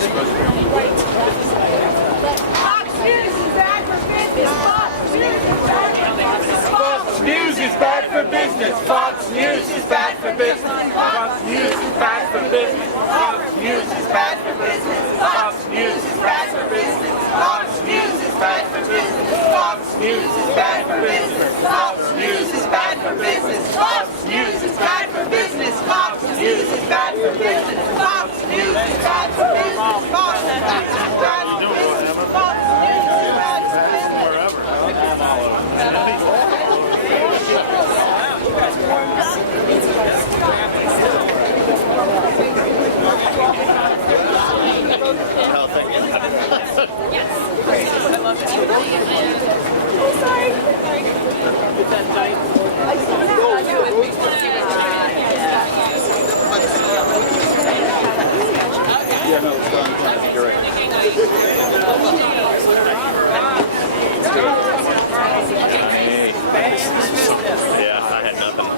News is bad for business. Fox News is bad for business. Fox News is bad for business. Fox News is bad for business. Fox News is bad for business. Fox News is bad for business. Fox News is bad for business. Fox News is bad for business. Fox News is bad for business. Fox News is bad for business. Fox News is bad for business. Fox News is bad for business. Fox News is bad for Yeah, no, it's done. You're right. Yeah, I had nothing.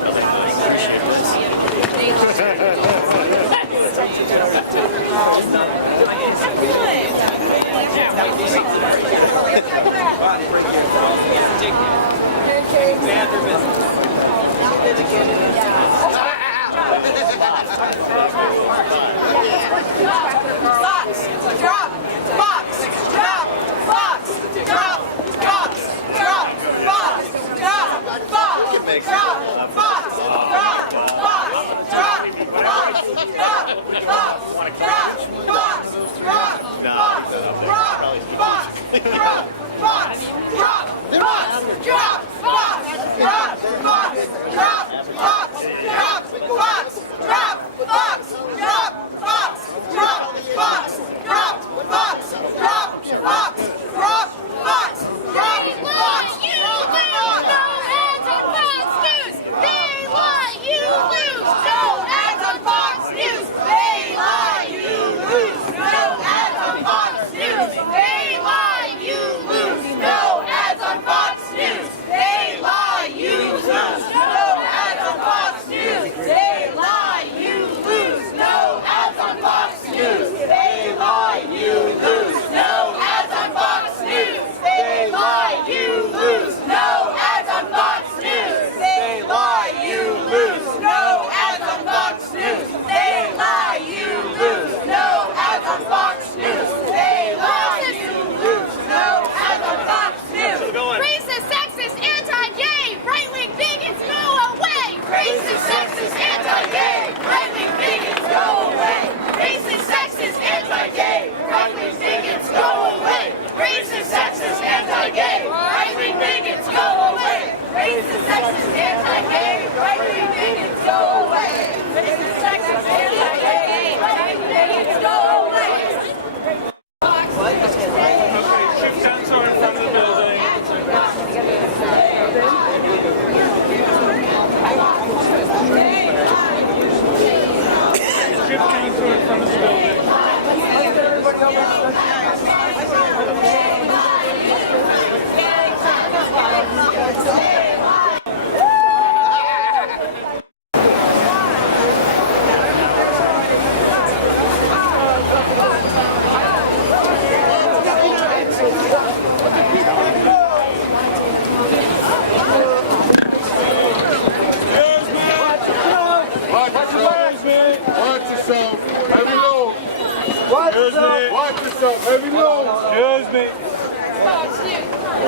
Heavy load. Yes, man.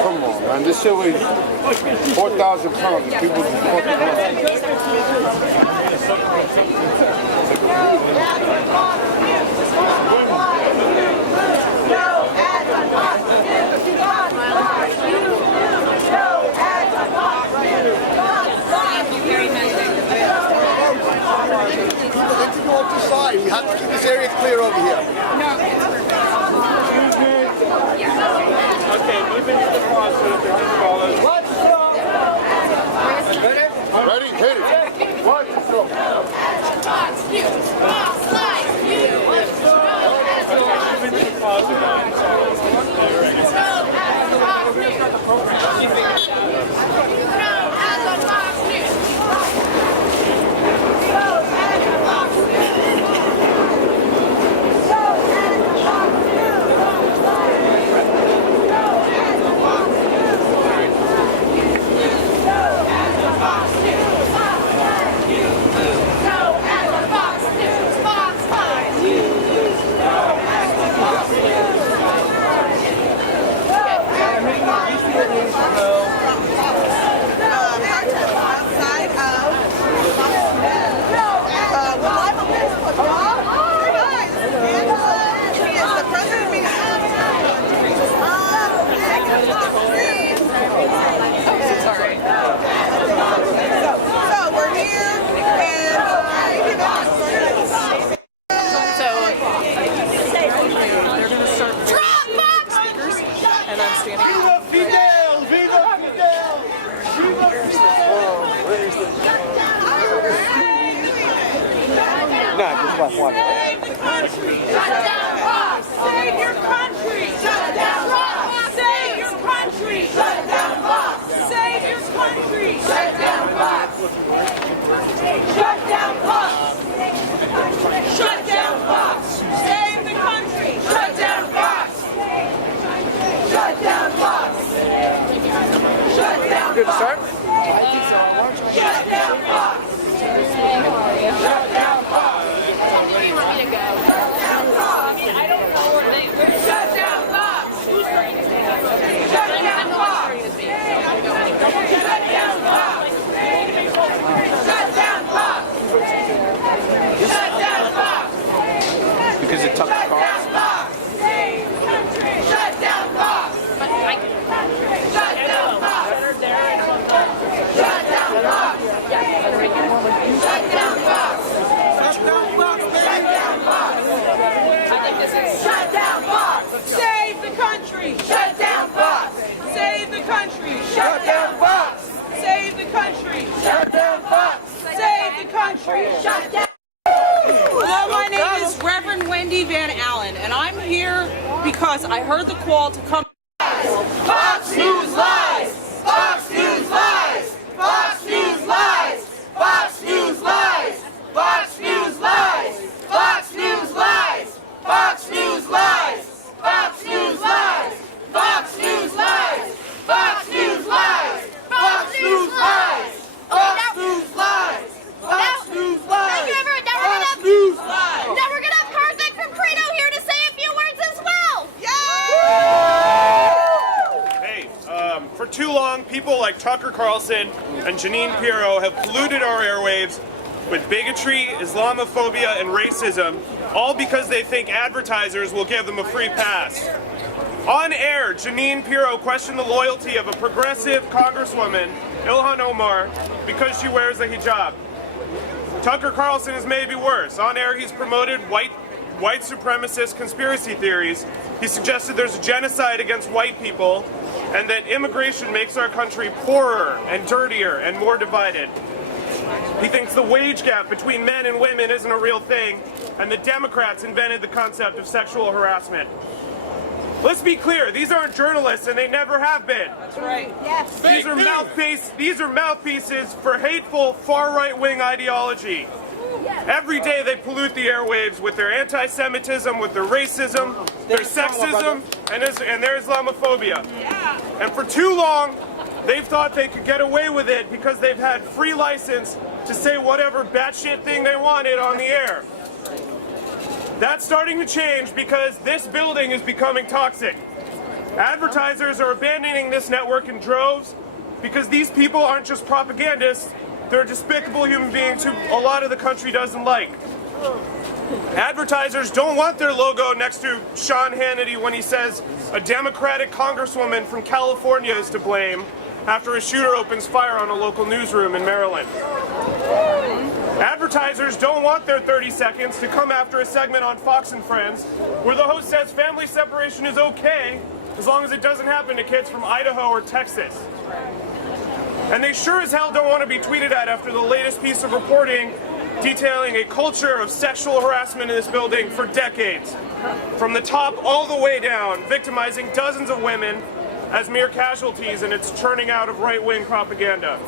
Come on, man. This shit weighs 4,000 pounds. People just fucking run. Let's go up to the side. We have to keep this area clear over here. Okay, move into the front so that they're Ready? Hit it. Watch yourself. Move into the closet line. about Juan. Save the country. Shut down Fox. Save your country. Shut down Fox. Save your country. Shut down Fox. Save your country. Shut down Fox. Shut down Fox. Shut down Fox. Save the country. Shut down Fox. Shut down Fox. Shut down Good Fox. start. Shut down Fox. Shut down Fox. Where do you want me to go? I don't know where they Shut down Fox. Who's starting to say that? Shut down Fox. Shut down Fox. Shut down Fox. Shut down Fox. Because it took Shut the down Fox. Shut down Fox. But I can Shut down Fox. better there and I'll go. Shut down Fox. Shut down Fox. Shut down Fox. I think this is Shut down Fox. Save the country. Shut down Fox. Save the country. Shut down Fox. Save the country. Shut down Fox. Save the country. Shut down. Hello, my name is Reverend Wendy Van Allen, and I'm here because I heard the call to come. Fox News lies. Fox News lies. Fox News lies. Fox News lies. Fox News lies. Fox News lies. Fox News lies. Fox News lies. Fox News lies. Fox News lies. Fox News lies. Fox News lies. Fox News lies. Thank you, everyone. Now we're Fox gonna News lies. now we're gonna have Karthik from Credo here to say a few words as well. Hey, for too long, people like Tucker Carlson and Jeanine Pirro have polluted our airwaves with bigotry, Islamophobia, and racism, all because they think advertisers will give them a free pass. On air, Jeanine Pirro questioned the loyalty of a progressive congresswoman, Ilhan Omar, because she wears a hijab. Tucker Carlson is maybe worse. On air, he's promoted white supremacist conspiracy theories. He suggested there's a genocide against white people and that immigration makes our country poorer and dirtier and more divided. He thinks the wage gap between men and women isn't a real thing, and the Democrats invented the concept of sexual harassment. Let's be clear, these aren't journalists and they never have been. That's right. Yes. These are mouthpieces for hateful far-right-wing ideology. Every day they pollute the airwaves with their anti-Semitism, with their racism, their sexism, and their Islamophobia. Yeah. And for too long, they've thought they could get away with it because they've had free license to say whatever batshit thing they wanted on the air. That's starting to change because this building is becoming toxic. Advertisers are abandoning this network in droves because these people aren't just propagandists, they're despicable human beings who a lot of the country doesn't like. Advertisers don't want their logo next to Sean Hannity when he says a Democratic congresswoman from California is to blame after a shooter opens fire on a local newsroom in Maryland. Advertisers don't want their 30 seconds to come after a segment on Fox and Friends where the host says family separation is okay as long as it doesn't happen to kids from Idaho or Texas. And they sure as hell don't want to be tweeted at after the latest piece of reporting detailing a culture of sexual harassment in this building for decades. From the top all the way down, victimizing dozens of women as mere casualties in its churning out of right-wing propaganda.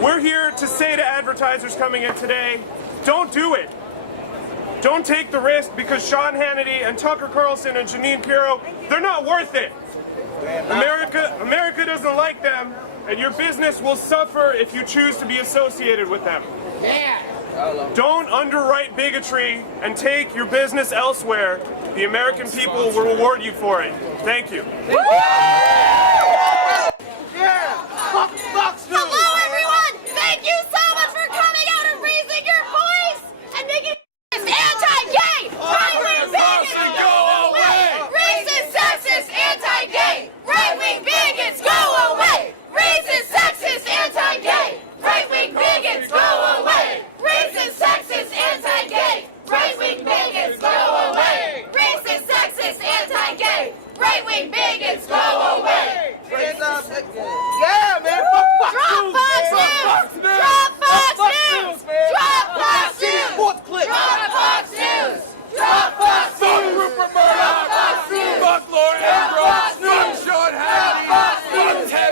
We're here to say to advertisers coming in today, don't do it. Don't take the risk because Sean Hannity and Tucker Carlson and Jeanine Pirro, they're not worth it. America doesn't like them, and your business will suffer if you choose to be associated with them. Don't underwrite bigotry and take your business elsewhere. The American people will reward you for it. Thank you. Hello, everyone. Thank you so much for coming out and raising your voice and making this anti-gay, right-wing bigots go away. Racist, sexist, anti-gay, right-wing bigots go away. Racist, sexist, anti-gay, right-wing bigots go away. Racist, sexist, anti-gay, right-wing bigots go away. Racist, sexist, anti-gay, right-wing bigots go away. Yeah, man. Fuck Drop Fox News! Drop Fox News! Drop Fox News! Fourth clip. Drop Fox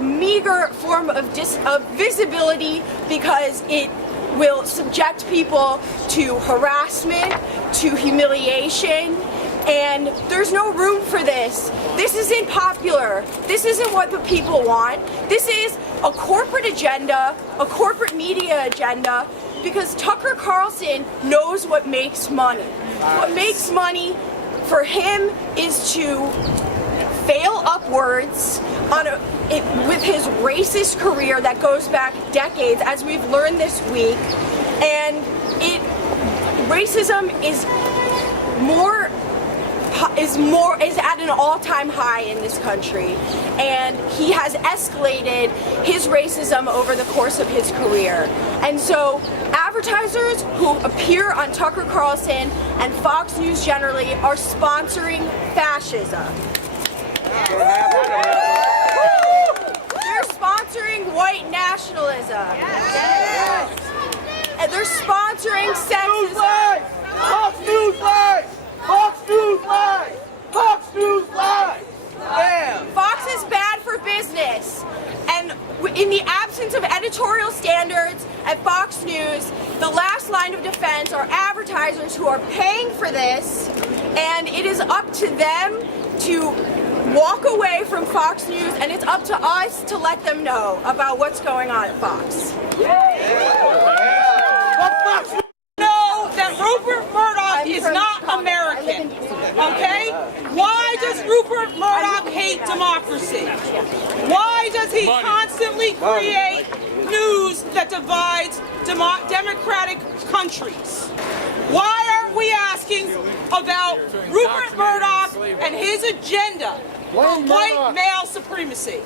meager form of visibility because it will subject people to harassment, to humiliation, and there's no room for this. This isn't popular. This isn't what the people want. This is a corporate agenda, a corporate media agenda, because Tucker Carlson knows what makes money. What makes money for him is to fail upwards with his racist career that goes back decades, as we've learned this week. And racism is at an all-time high in this country, and he has escalated his racism over the course of his career. And so advertisers who appear on Tucker Carlson and Fox News generally are sponsoring fascism. They're sponsoring white nationalism. And they're sponsoring sexism. Fox News lies! Fox News lies! Fox News lies! Bam! Fox is bad for business. And in the absence of editorial standards at Fox News, the last line of defense are advertisers who are paying for this, and it is up to them to walk away from Fox News, and it's up to us to let them know about what's going on at Fox. Know that Rupert Murdoch is not American, okay? Why does Rupert Murdoch hate democracy? Why does he constantly create news that divides democratic countries? Why aren't we asking about Rupert Murdoch and his agenda for white male supremacy?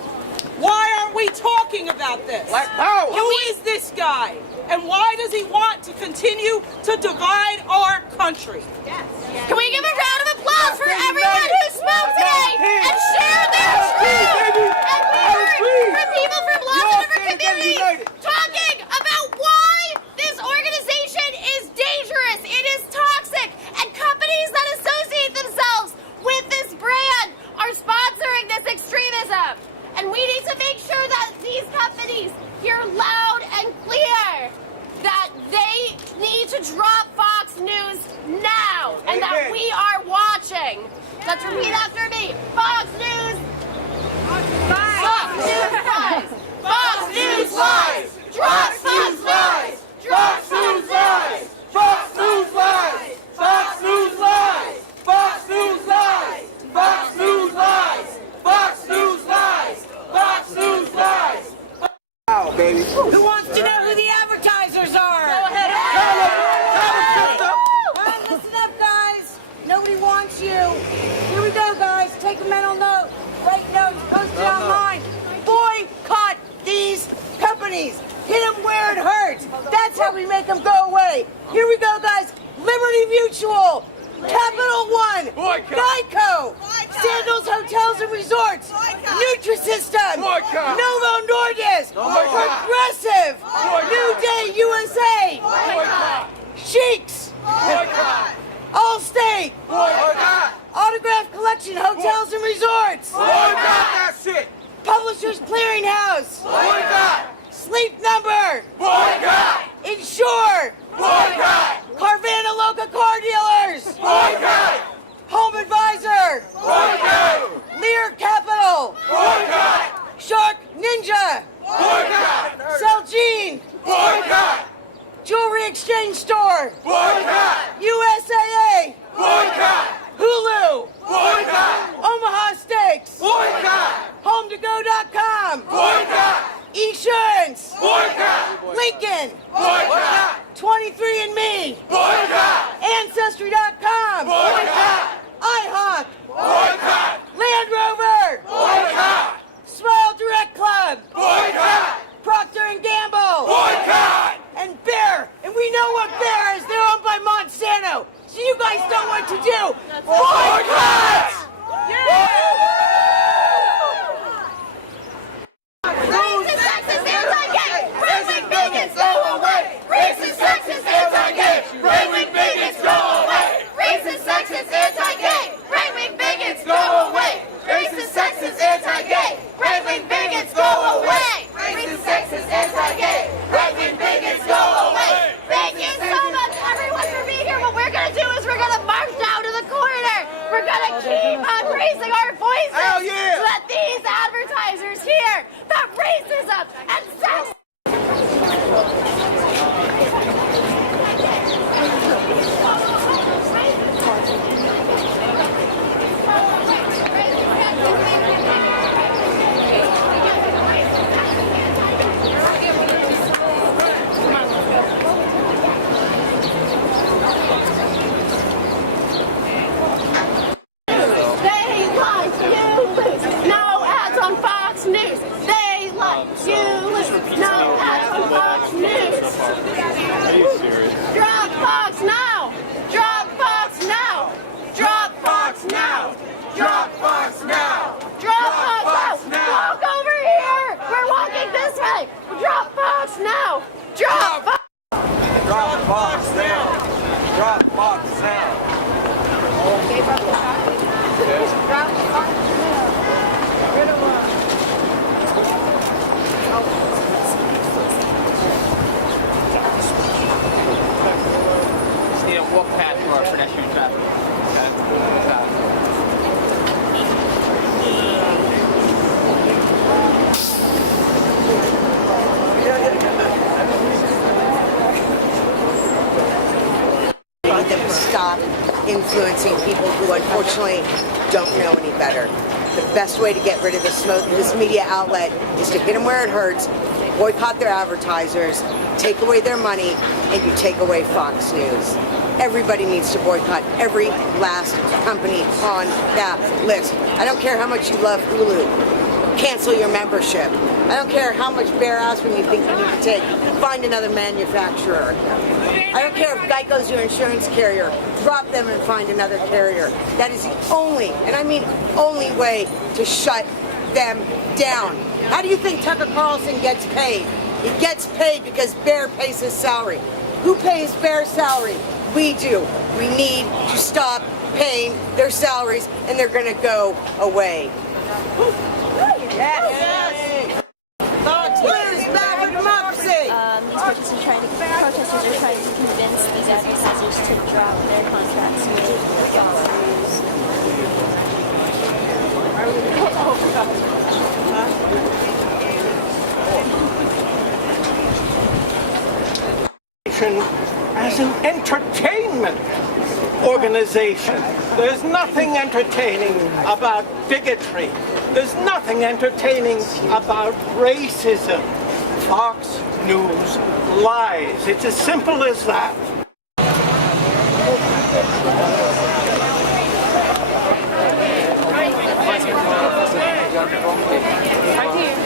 Why aren't we talking about this? Black power! Who is this guy? And why does he want to continue to divide our country? Can we give a round of applause for everyone who spoke today and shared their truth? And we heard from people from lots of different communities talking about why this organization is dangerous, it is toxic, and companies that associate themselves with this brand are sponsoring this extremism. And we need to make sure that these companies hear loud and clear that they need to drop Fox News now, and that we are watching. Let's repeat after me. Fox News. Fox News lies. Fox News lies. Drop Fox lies. Fox News lies! Fox News lies! Fox News lies! Fox News lies! Fox News lies! Fox News lies! Fox News lies! Wow, baby. Who wants to know who the advertisers are? Go ahead. Well, listen up, guys. Nobody wants you. Here we go, guys. Take a mental note. Write notes. Post it online. Boycott these companies. Hit them where it hurts. That's how we make them go away. Here we go, guys. Liberty Mutual. Capital One. Geico. Sandals Hotels and Resorts. Nutrisystem. Novo Nordisk. Progressive. New Day USA. Sheiks. Allstate. Autograph Collection Hotels and Resorts. That shit! Publishers Clearinghouse. Sleep Number. Boycott! Insure. Boycott! Carvana Loca Car Dealers. Boycott! Home Advisor. Boycott! Lear Capital. Boycott! Shark Ninja. Boycott! Celgene. Boycott! Jewelry Exchange Store. Boycott! USAA. Boycott! Hulu. Boycott! Omaha Steaks. Boycott! HomeToGo.com. Boycott! Esurance. Boycott! Lincoln. Boycott! 23andMe. Boycott! Ancestry.com. Boycott! IHOP. Boycott! Land Rover. Boycott! Smile Direct Club. Boycott! Procter & Gamble. Boycott! And Bayer. And we know what Bayer is. They're owned by Monsanto. So you guys know what to do. Boycott! Racist, sexist, anti-gay, right-wing bigots, go away! Racist, sexist, anti-gay, right-wing bigots! Drop Fox now! Drop Fox now! Drop Fox now! Drop Fox now! Drop Fox Fox now! now! Walk over here! We're walking this way! Drop Fox now! Drop Fox! Drop Fox now! Drop Fox now! Need a walk path for pedestrian traffic. Want them to stop influencing people who unfortunately don't know any better. The best way to get rid of this media outlet is to hit them where it hurts, boycott their advertisers, take away their money, and you take away Fox News. Everybody needs to boycott every last company on that list. I don't care how much you love Hulu. Cancel your membership. I don't care how much bare aspirin you think you need to take. Find another manufacturer. I don't care if Geico's your insurance carrier. Drop them and find another carrier. That is the only, and I mean only way to shut them down. How do you think Tucker Carlson gets paid? He gets paid because Bear pays his salary. Who pays Bear's salary? We do. We need to stop paying their salaries, and they're going to go away. Yes. Fox News, back for democracy. Protesters are trying to convince these advertisers to drop their contracts with Fox News. As an entertainment organization, there's nothing entertaining about bigotry. There's nothing entertaining about racism. Fox News lies. It's as simple as that. Right here.